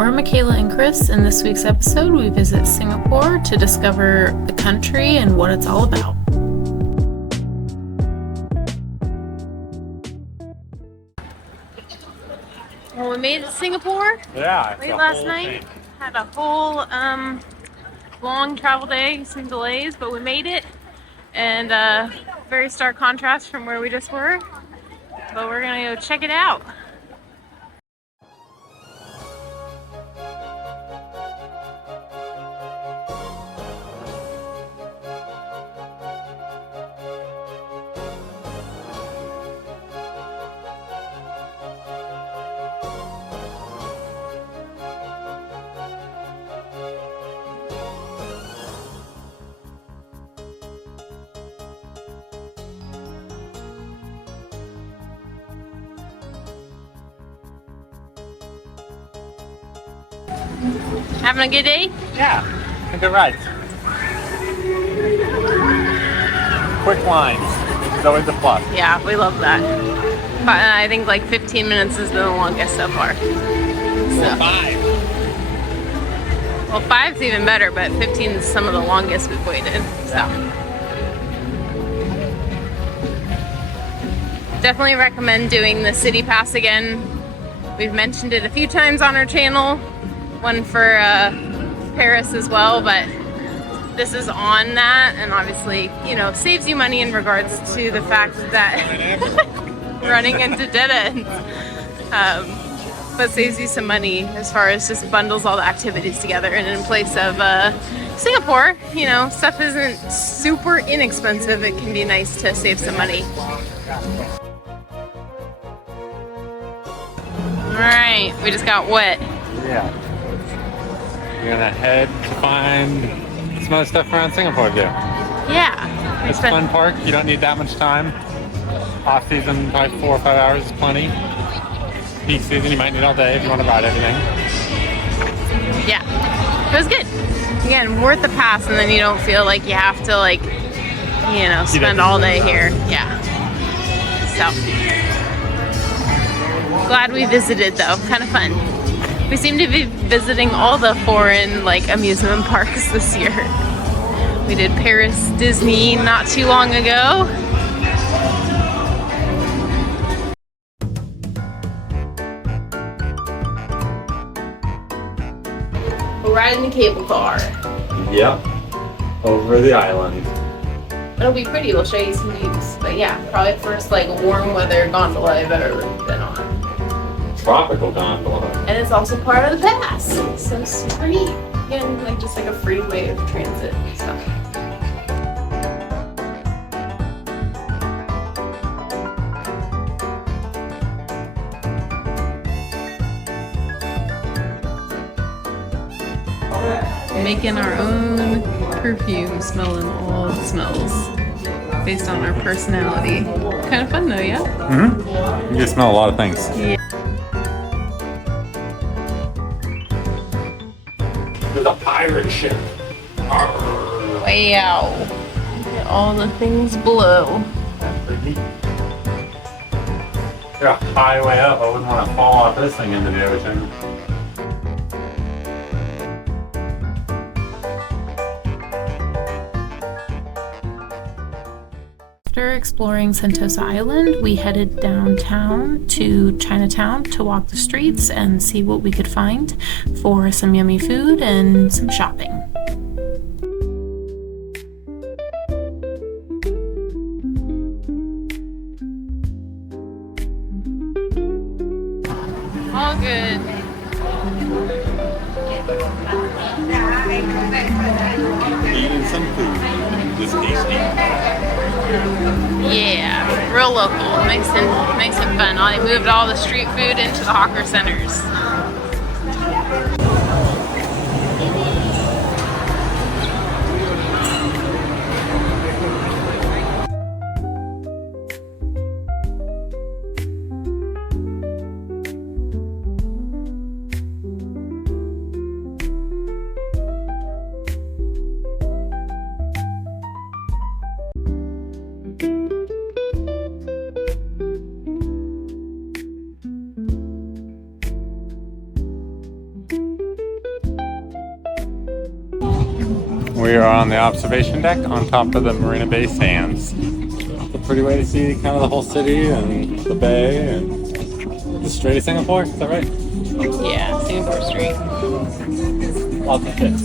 We're Michaela and Chris. In this week's episode, we visit Singapore to discover the country and what it's all about. Well, we made it to Singapore. Yeah. Late last night. Had a whole long travel day, some delays, but we made it. And very stark contrast from where we just were. But we're gonna go check it out. Having a good day? Yeah, a good ride. Quick lines. It's always a plus. Yeah, we love that. But I think like 15 minutes has been the longest so far. So. 5. Well, 5's even better, but 15 is some of the longest we've waited. So. Definitely recommend doing the city pass again. We've mentioned it a few times on our channel. One for Paris as well, but this is on that, and obviously, you know, saves you money in regards to the fact that running into dead ends, but saves you some money as far as just bundles all the activities together. And in place of Singapore, you know, stuff isn't super inexpensive. It can be nice to save some money. All right, we just got wet. Yeah. We're gonna head to find some other stuff around Singapore to do. Yeah. It's a fun park. You don't need that much time. Off season, probably 4 or 5 hours is plenty. Peak season, you might need all day if you want to ride everything. Yeah, it was good. Again, worth the pass, and then you don't feel like you have to, like, you know, spend all day here. Yeah. So glad we visited though. Kind of fun. We seem to be visiting all the foreign, like, amusement parks this year. We did Paris Disney not too long ago. We're riding the cable car. Yep. Over the island. It'll be pretty. We'll show you some views. But yeah, probably first, like, warm weather gondola I've ever been on. Tropical gondola. And it's also part of the pass, so super neat. Again, like just like a free way of transit and stuff. Making our own perfume, smelling all the smells based on our personality. Kind of fun though, yeah? Mm-hmm. You can smell a lot of things. Yeah. There's a pirate ship. Wow. Look at all the things below. That's pretty neat. You're a highway up. I wouldn't want to fall off this thing into the ocean. After exploring Sentosa Island, we headed downtown to Chinatown to walk the streets and see what we could find for some yummy food and some shopping. All good. Eating some food. Just tasty. Yeah, real local, nice and fun. They moved all the street food into the hawker centers. We are on the observation deck on top of the Marina Bay Sands. It's a pretty way to see kind of the whole city and the bay and the Strait of Singapore. Is that right? Yeah, Singapore Street. Lots of fish.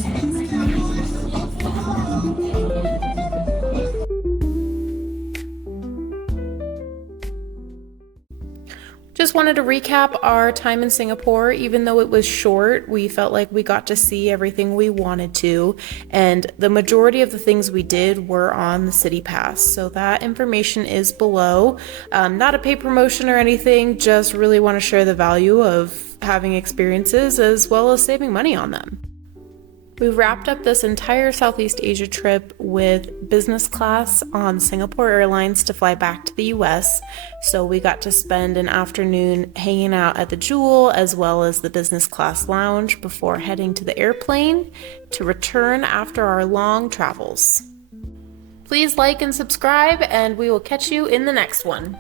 Just wanted to recap our time in Singapore. Even though it was short, we felt like we got to see everything we wanted to, and the majority of the things we did were on the City Pass. So that information is below. Not a paid promotion or anything, just really want to share the value of having experiences as well as saving money on them. We wrapped up this entire Southeast Asia trip with business class on Singapore Airlines to fly back to the US. So we got to spend an afternoon hanging out at the Jewel as well as the business class lounge before heading to the airplane to return after our long travels. Please like and subscribe, and we will catch you in the next one.